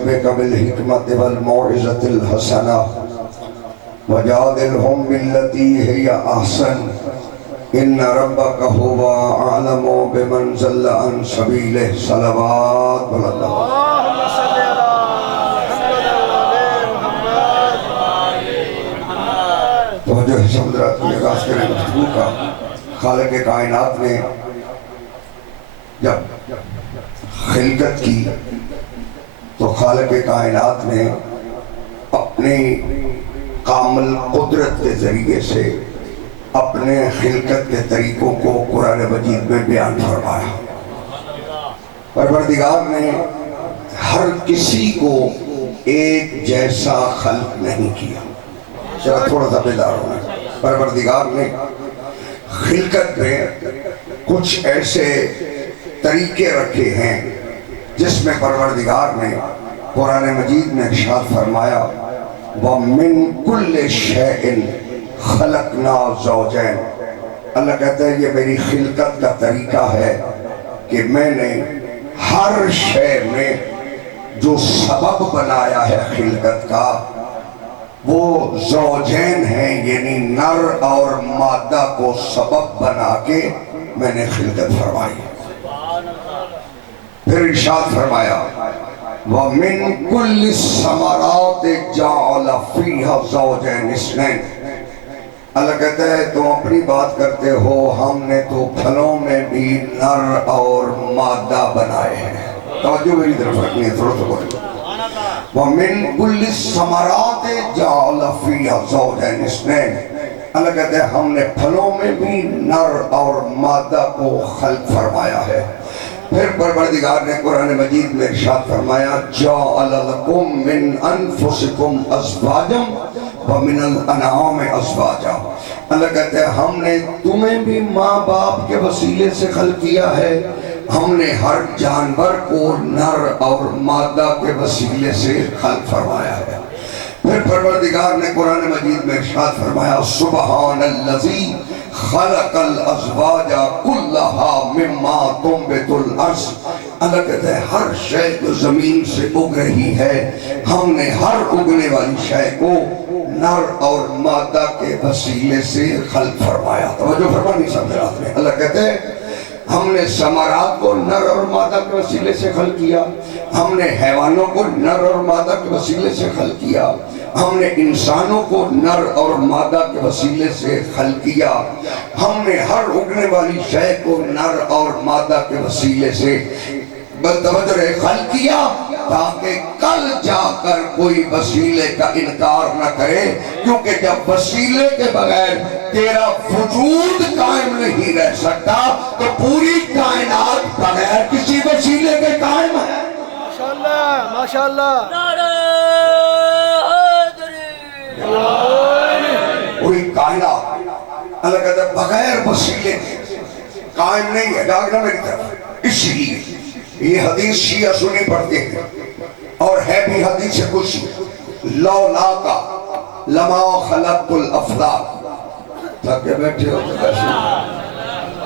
ربك بالحكمة والموعظة الحسنة وجادلهم بالتي هي أحسن إن ربك هو أعلم بمن ضل عن سبيله صلوات اللہ اللهم صل على محمد تو جو حضرات کی آغاز کریں گفتگو کا خالق کائنات نے جب خلقت کی تو خالق کائنات نے اپنی کامل قدرت کے ذریعے سے اپنے خلقت کے طریقوں کو قرآن مجید میں بیان فرمایا۔ پروردگار نے ہر کسی کو ایک جیسا خلق نہیں کیا۔ چلا تھوڑا سا بیدار ہونا۔ پروردگار نے خلقت میں کچھ ایسے طریقے رکھے ہیں جس میں پروردگار نے قرآن مجید میں ارشاد فرمایا وَمِن كُلِّ شَيْءٍ خَلَقْنَا زَوْجَيْنِ۔ اللہ کہتا ہے یہ میری خلقت کا طریقہ ہے کہ میں نے ہر شے میں جو سبب بنایا ہے خلقت کا وہ زوجین ہیں، یعنی نر اور مادہ کو سبب بنا کے میں نے خلقت فرمائی۔ پھر ارشاد فرمایا وَمِن كُلِّ الثَّمَرَاتِ جَعَلَ فِيهَا زَوْجَيْنِ اثْنَيْنِ۔ اللہ کہتا ہے تم اپنی بات کرتے ہو، ہم نے تو پھلوں میں بھی نر اور مادہ بنائے ہیں۔ توجہ میری طرف رکھنی ہے، تھوڑا سا بولیں۔ وَمِن كُلِّ الثَّمَرَاتِ جَعَلَ فِيهَا زَوْجَيْنِ اثْنَيْنِ۔ اللہ کہتا ہے ہم نے پھلوں میں بھی نر اور مادہ کو خلق فرمایا ہے۔ پھر پروردگار نے قرآن مجید میں ارشاد فرمایا جَعَلَ لَكُم مِّنْ أَنفُسِكُمْ أَزْوَاجًا وَمِنَ الْأَنْعَامِ أَزْوَاجًا۔ اللہ کہتا ہے ہم نے تمہیں بھی ماں باپ کے وسیلے سے خلق کیا ہے، ہم نے ہر جانور کو نر اور مادہ کے وسیلے سے خلق فرمایا ہے۔ پھر پروردگار نے قرآن مجید میں ارشاد فرمایا سبحان الذی خلق الازواج کلھا مما تنبت الارض۔ اللہ کہتا ہے ہر شے جو زمین سے اگ رہی ہے ہم نے ہر اگنے والی شے کو نر اور مادہ کے وسیلے سے خلق فرمایا۔ توجہ فرما نہیں سمجھ رہا تھا۔ اللہ کہتے ہیں ہم نے ثمرات کو نر اور مادہ کے وسیلے سے خلق کیا، ہم نے حیوانوں کو نر اور مادہ کے وسیلے سے خلق کیا، ہم نے انسانوں کو نر اور مادہ کے وسیلے سے خلق کیا، ہم نے ہر اگنے والی شے کو نر اور مادہ کے وسیلے سے توجہ رہے خلق کیا تاکہ کل جا کر کوئی وسیلے کا انکار نہ کرے، کیونکہ جب وسیلے کے بغیر تیرا وجود قائم نہیں رہ سکتا تو پوری کائنات بغیر کسی وسیلے کے قائم ہے۔ ماشاءاللہ ماشاءاللہ پوری کائنات اللہ کہتا ہے بغیر وسیلے قائم نہیں ہے۔ ڈاگنا میری طرف اس لیے یہ حدیث شیعہ سنی پڑھتے ہیں اور ہے بھی حدیث کچھ لولاکا لما خلقت الافلاک۔ تاکہ بیٹھے ہو تو بیٹھے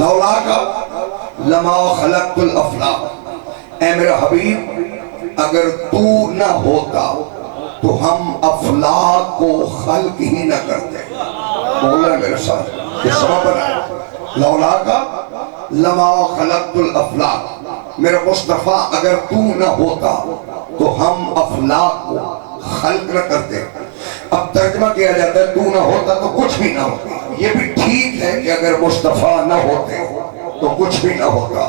لولاکا لما خلقت الافلاک۔ اے میرا حبیب اگر تو نہ ہوتا تو ہم افلاک کو خلق ہی نہ کرتے۔ بولا میرے ساتھ یہ سبب بنا لولاکا لما خلقت الافلاک۔ میرا مصطفیٰ اگر تو نہ ہوتا تو ہم افلاک کو خلق نہ کرتے۔ اب ترجمہ کیا جاتا ہے تو نہ ہوتا تو کچھ بھی نہ ہوتا۔ یہ بھی ٹھیک ہے کہ اگر مصطفیٰ نہ ہوتے تو کچھ بھی نہ ہوتا،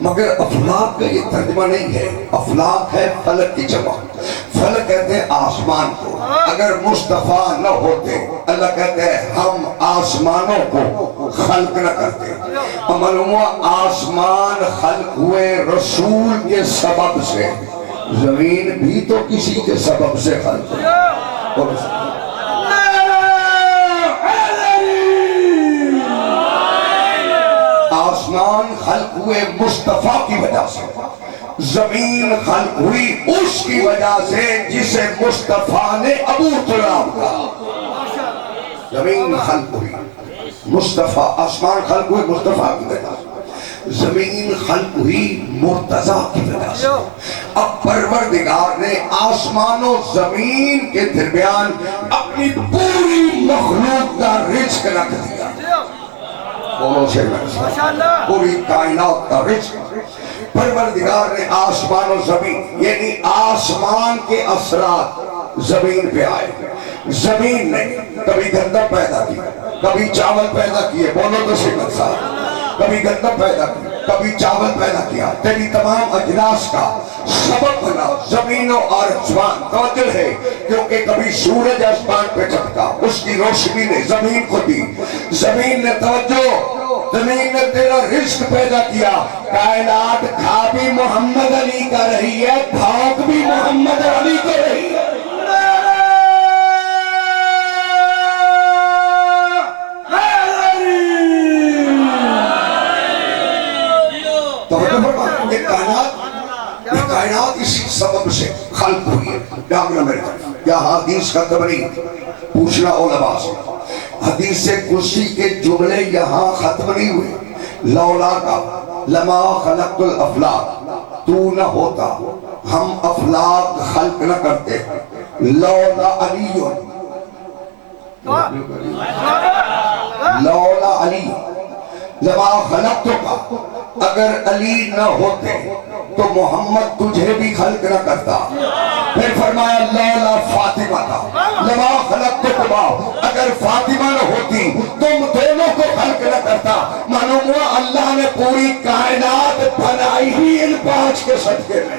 مگر افلاک کا یہ ترجمہ نہیں ہے۔ افلاک ہے فلک کی جمع۔ فلک کہتے ہیں آسمان کو۔ اگر مصطفیٰ نہ ہوتے اللہ کہتے ہیں ہم آسمانوں کو خلق نہ کرتے۔ معلوم ہوا آسمان خلق ہوئے رسول کے سبب سے، زمین بھی تو کسی کے سبب سے خلق ہوئی۔ آسمان خلق ہوئے مصطفیٰ کی وجہ سے، زمین خلق ہوئی اس کی وجہ سے جسے مصطفیٰ نے ابو تراب کہا۔ زمین خلق ہوئی مصطفیٰ، آسمان خلق ہوئے مصطفیٰ کی وجہ سے۔ زمین خلق ہوئی مرتضی کی وجہ سے. اب پروردگار نے آسمان و زمین کے درمیان اپنی پوری مخلوق کا رزق رکھ دیا. بولو سے پوری کائنات کا رزق پروردگار نے آسمان و زمین یعنی آسمان کے اثرات زمین پہ آئے. زمین نے کبھی گندم پیدا کی, کبھی چاول پیدا کیے. بولو تو سمت صاحب, کبھی گندم پیدا کی, کبھی چاول پیدا کیا. تیری تمام اجناس کا سبب بنا زمین و آسمان. توجہ ہے کیونکہ کبھی سورج آسمان پہ چمکا, اس کی روشنی نے زمین کو دی. زمین نے توجہ, زمین نے تیرا رزق پیدا کیا. کائنات کھا بھی محمد علی کا رہی ہے, بھاگ بھی محمد علی کا رہی ہے. یہ کائنات اسی سبب سے خلق ہوئی ہے. ڈاکنا میرے طرف یا حدیث کا تبرین پوچھنا علماء سے. حدیث کرسی کے جملے یہاں ختم نہیں ہوئے. لولا کا لما خلقت الافلاق, تو نہ ہوتا ہم افلاق خلق نہ کرتے. لولا علی, لولا علی لما خلقت کا, اگر علی نہ ہوتے تو محمد تجھے بھی خلق نہ کرتا. پھر فرمایا لولا فاطمہ کا لما خلقتکما, اگر فاطمہ نہ ہوتی تم دونوں کو خلق نہ کرتا. معلوم ہوا اللہ نے پوری کائنات بنائی ہی ان پانچ کے صدقے میں.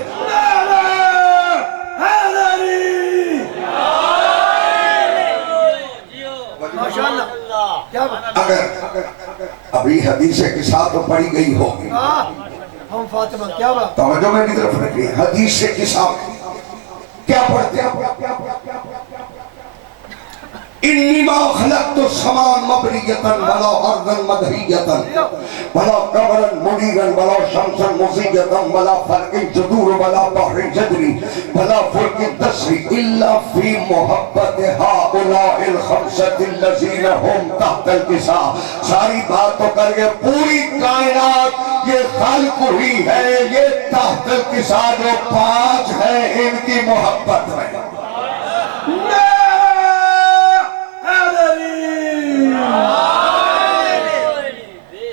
اگر ابھی حدیث کے ساتھ پڑھی گئی ہوگی, ہم فاطمہ کیا بات, توجہ میری طرف رکھیے. حدیث کے ساتھ کیا پڑھتے ہیں؟ انما خلقت السماء مبنية ولا ارضا مدحية ولا قمرا منيرا ولا شمسا مضية ولا فلك جدور ولا بحر جدري ولا فلك تسري الا في محبت هؤلاء الخمسة الذين هم تحت الكساء. ساری بات تو کر کے پوری کائنات یہ خلق ہوئی ہے, یہ تحت الکساء جو پانچ ہیں ان کی محبت میں.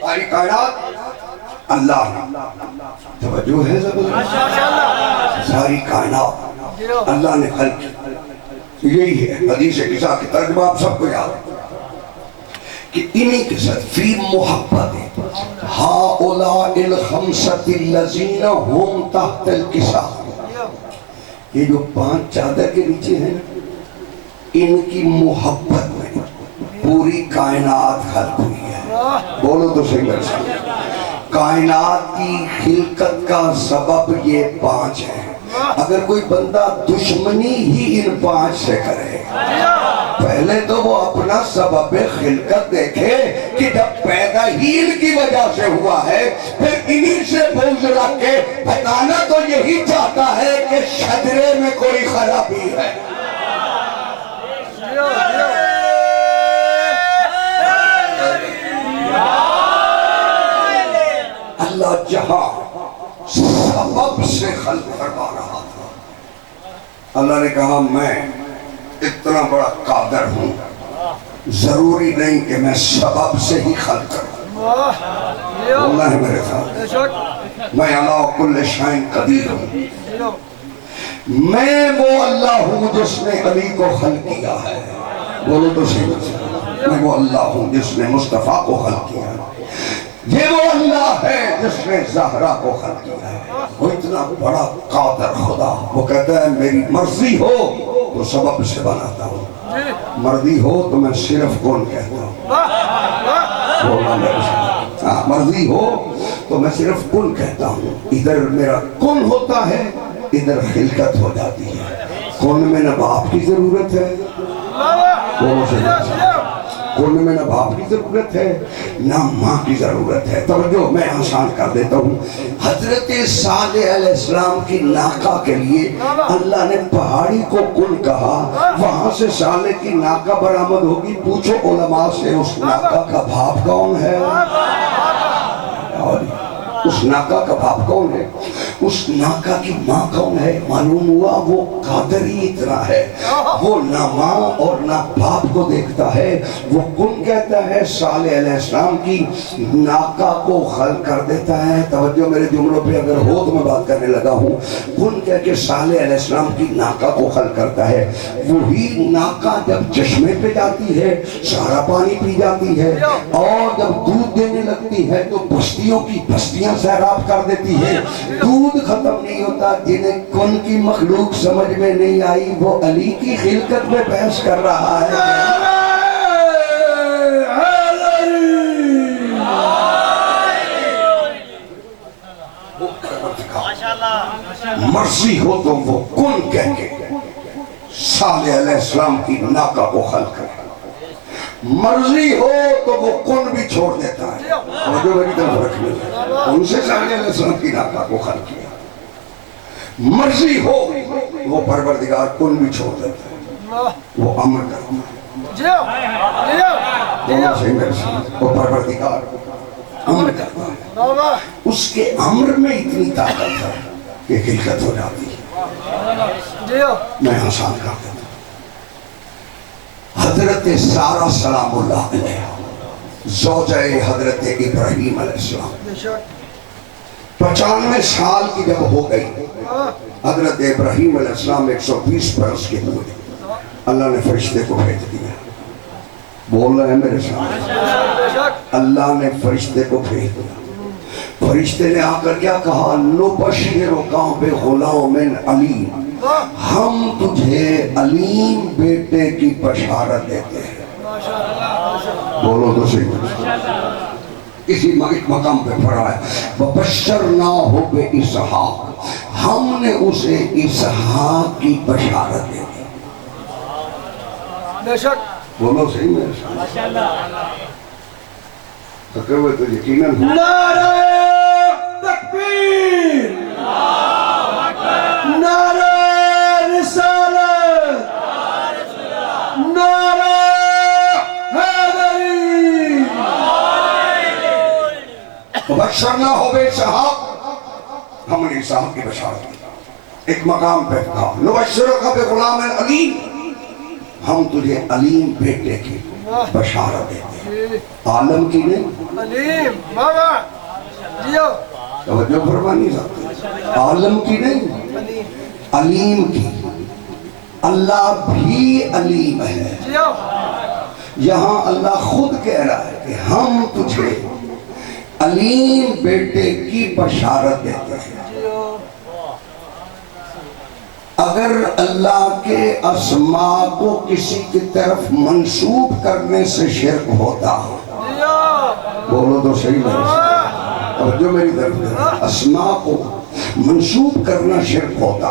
ساری کائنات اللہ, توجہ ہے ساری کائنات اللہ نے خلق کی. یہی ہے حدیث قصہ کی ترجمہ آپ سب کو یاد ہے کہ انہی کے ساتھ فی محبت ہؤلاء الخمسۃ الذین هم تحت الکساء, یہ جو پانچ چادر کے نیچے ہیں ان کی محبت میں پوری کائنات خلق ہوئی ہے. بولو تو صحیح ہے. کائنات کی خلقت کا سبب یہ پانچ ہے. اگر کوئی بندہ دشمنی ہی ان پانچ سے کرے, پہلے تو وہ اپنا سبب خلقت دیکھے کہ جب پیدا ہی ان کی وجہ سے ہوا ہے, پھر انہی سے بغض رکھ کے بتانا تو یہی چاہتا ہے کہ شجرے میں کوئی خرابی ہے. اللہ جہاں سبب سے خلق فرما رہا تھا, اللہ نے کہا میں اتنا بڑا قادر ہوں, ضروری نہیں کہ میں سبب سے ہی خلق کروں. اللہ ہے میرے ساتھ, میں علی کل شیء قدیر ہوں. میں وہ اللہ ہوں جس نے علی کو خلق کیا ہے. بولو تو صحیح, میں وہ اللہ ہوں جس نے مصطفیٰ کو خلق کیا ہے. یہ وہ اللہ ہے جس نے زہرا کو خلق کیا ہے. وہ اتنا بڑا قادر خدا, وہ کہتا ہے میری مرضی ہو تو سبب سے بناتا ہوں, مرضی ہو تو میں صرف کون کہتا ہوں. مرضی ہو تو میں صرف کن کہتا ہوں. ادھر میرا کن ہوتا ہے, ادھر خلقت ہو جاتی ہے. کن میں نہ باپ کی ضرورت ہے, کن میں نہ باپ کی ضرورت ہے نہ ماں کی ضرورت ہے. توجہ میں آسان کر دیتا ہوں. حضرت صالح علیہ السلام کی ناقہ کے لیے اللہ نے پہاڑی کو کن کہا, وہاں سے صالح کی ناقہ برآمد ہوگی. پوچھو علماء سے اس ناقہ کا باپ کون ہے. اس ناکا کا باپ کون ہے؟ اس ناکا کی ماں کون ہے؟ معلوم ہوا وہ قادری اتنا ہے، وہ نہ ماں اور نہ باپ کو دیکھتا ہے۔ وہ کن کہتا ہے، صالح علیہ السلام کی ناکا کو خل کر دیتا ہے۔ توجہ میرے جملوں پہ اگر ہو تو میں بات کرنے لگا ہوں۔ کن کہہ کے صالح علیہ السلام کی ناکا کو خل کرتا ہے۔ وہی ناکا جب چشمے پہ جاتی ہے سارا پانی پی جاتی ہے، اور جب دودھ دینے لگتی ہے تو بستیوں کی بستیاں سیراب کر دیتی ہے۔ دودھ ختم نہیں ہوتا۔ جنہیں کن کی مخلوق سمجھ میں نہیں آئی وہ علی کی خلقت میں بحث کر رہا ہے۔ مرضی ہو تو وہ کن کہہ کے صالح علیہ السلام کی ناکا کو خل کرے، مرضی ہو تو وہ کن بھی چھوڑ دیتا ہے۔ اور جو میری طرف رکھنی ہے ان سے صالح علیہ السلام کی ناکا کو خل کیا۔ مرضی ہو وہ پروردگار کن بھی چھوڑ دیتا ہے، وہ امر کرتا ہے۔ وہ پروردگار امر کرتا ہے، اس کے امر میں اتنی طاقت ہے کہ خلقت ہو جاتی ہے۔ میں آسان کر دیتا ہوں۔ حضرت سارہ سلام اللہ علیہ زوجہ حضرت ابراہیم علیہ السلام 95 سال کی جب ہو گئی، حضرت ابراہیم علیہ السلام 120 برس کے ہوئے، اللہ نے فرشتے کو بھیج دیا۔ بول رہے ہیں میرے ساتھ؟ اللہ نے فرشتے کو بھیج دیا۔ فرشتے نے آ کر کیا کہا؟ نبشرک بغلام علیم، ہم تجھے علیم بیٹے کی بشارت دیتے ہیں۔ بولو تو صحیح۔ اسی مقام پہ پڑھا ہے وَبَشَّرْنَاهُ بِإِسْحَاقَ، ہم نے اسے اسحاق کی بشارت دے دی۔ بے شک بولو صحیح میرے ساتھ۔ تھکے ہوئے تو یقیناً نعرہ تکبیر، نعرہ رسالت، نعرہ حیدری۔ وَبَشَّرْنَاهُ بِإِسْحَاقَ، ہم نے اسحاق کی بشارت دی۔ ایک مقام پہ کہا نبشرک بغلام علیم، ہم تجھے علیم بیٹے کی بشارت دیتے ہیں، عالم کی نہیں، علیم بابا جیو، توجہ فرمانی ذات، عالم کی نہیں، علیم کی۔ اللہ بھی علیم ہے۔ جیو یہاں اللہ خود کہہ رہا ہے کہ ہم تجھے علیم بیٹے کی بشارت دیتے ہیں۔ اگر اللہ کے اسماء کو کسی کی طرف منسوب کرنے سے شرک ہوتا، بولو تو صحیح ہے، اور جو میری طرف اسماء کو منسوب کرنا شرک ہوتا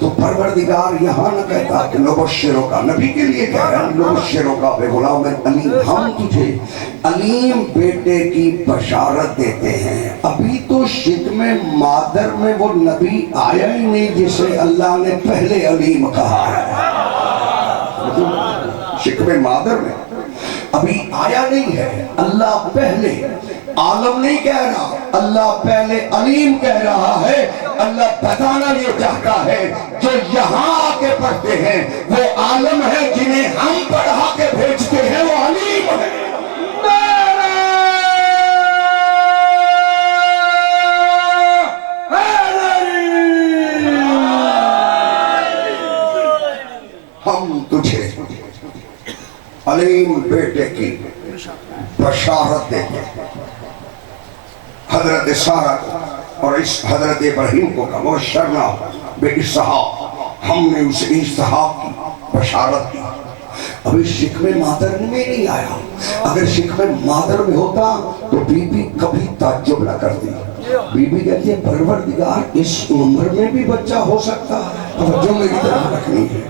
تو پروردگار یہاں نہ کہتا کہ نبشرک، نبی کے لیے کہہ رہا ہے نبشرک بغلام علیم، ہم تجھے علیم بیٹے کی بشارت دیتے ہیں۔ ابھی تو شکم مادر میں وہ نبی آیا ہی نہیں جسے اللہ نے پہلے علیم کہا ہے۔ شکم مادر میں ابھی آیا نہیں ہے، اللہ پہلے عالم نہیں کہہ رہا، اللہ پہلے علیم کہہ رہا ہے۔ اللہ بتانا یہ چاہتا ہے جو یہاں آ کے پڑھتے ہیں وہ عالم ہے، جنہیں ہم پڑھا کے بھیجتے ہیں وہ علیم ہے۔ ہم تجھے علیم بیٹے کی بشارت دیتے ہیں۔ حضرت سارہ اور اس حضرت ابراہیم کو کہا وَبَشَّرْنَاهُ بِإِسْحَاقَ، ہم نے اسے اسحاق کی بشارت دی۔ ابھی شکم مادر میں نہیں آیا، اگر شکم مادر میں ہوتا تو بی بی کبھی تعجب نہ کرتی۔ بی بی کہتی ہے پروردگار اس عمر میں بھی بچہ ہو سکتا ہے؟ توجہ میری طرف رکھنی ہے،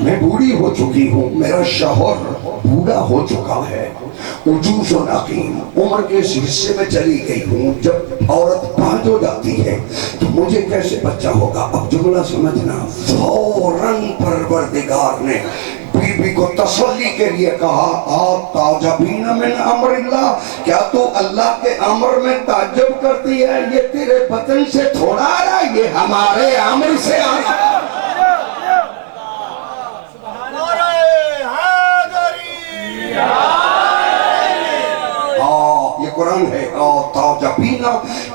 میں بوڑھی ہو چکی ہوں، میرا شوہر بوڑھا ہو چکا ہے، عجوز و ناقین عمر کے اس حصے میں چلی گئی ہوں، جب عورت پانچ ہو جاتی ہے تو مجھے کیسے بچہ ہوگا؟ اب جملہ سمجھنا، فوراً پروردگار نے بی بی کو تسلی کے لیے کہا تعجبین من امر اللہ، کیا تو اللہ کے امر میں تعجب کرتی ہے؟ یہ تیرے بطن سے تھوڑا آ رہا، یہ ہمارے امر سے آ رہا۔ یہ قرآن ہے تعجبین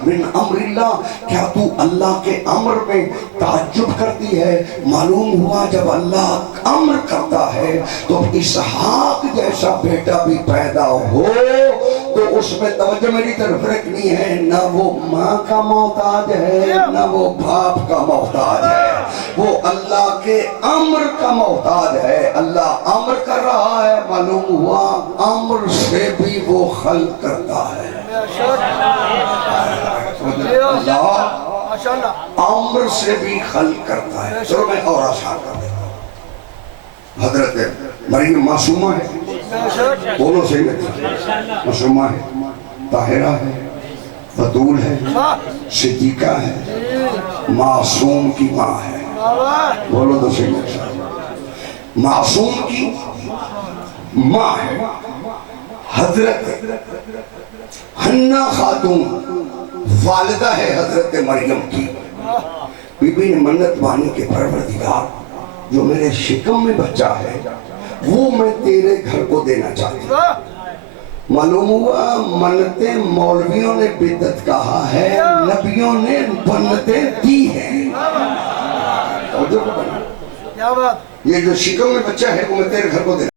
من امر اللہ، کیا تو اللہ کے امر میں تعجب کرتی ہے؟ معلوم ہوا جب اللہ امر کرتا ہے تو اسحاق جیسا بیٹا بھی پیدا ہو تو اس میں توجہ میری طرف رکھنی ہے، نہ وہ ماں کا محتاج ہے نہ وہ باپ کا محتاج ہے، وہ اللہ کے امر کا محتاج ہے۔ اللہ امر کر رہا ہے، معلوم ہوا امر سے بھی وہ خلق کرتا ہے۔ اللہ امر سے بھی خلق کرتا ہے۔ چلو میں اور آسان کر دیتا ہوں۔ حضرت مریم معصومہ ہے، بولو صحیح میں، معصومہ ہے، طاہرہ ہے، بطول ہے، صدیقہ ہے، معصوم کی ماں ہے۔ بولو تو صحیح میں، معصوم کی ماں ہے۔ حضرت حنہ خاتون والدہ ہے حضرت مریم کی۔ بی بی نے منت مانی کہ پروردگار جو میرے شکم میں بچہ ہے وہ میں تیرے گھر کو دینا چاہتی ہوں۔ معلوم ہوا منتیں مولویوں نے بدعت کہا ہے، نبیوں نے منتیں دی ہیں۔ یہ جو شکم میں بچہ ہے وہ میں تیرے گھر کو دینا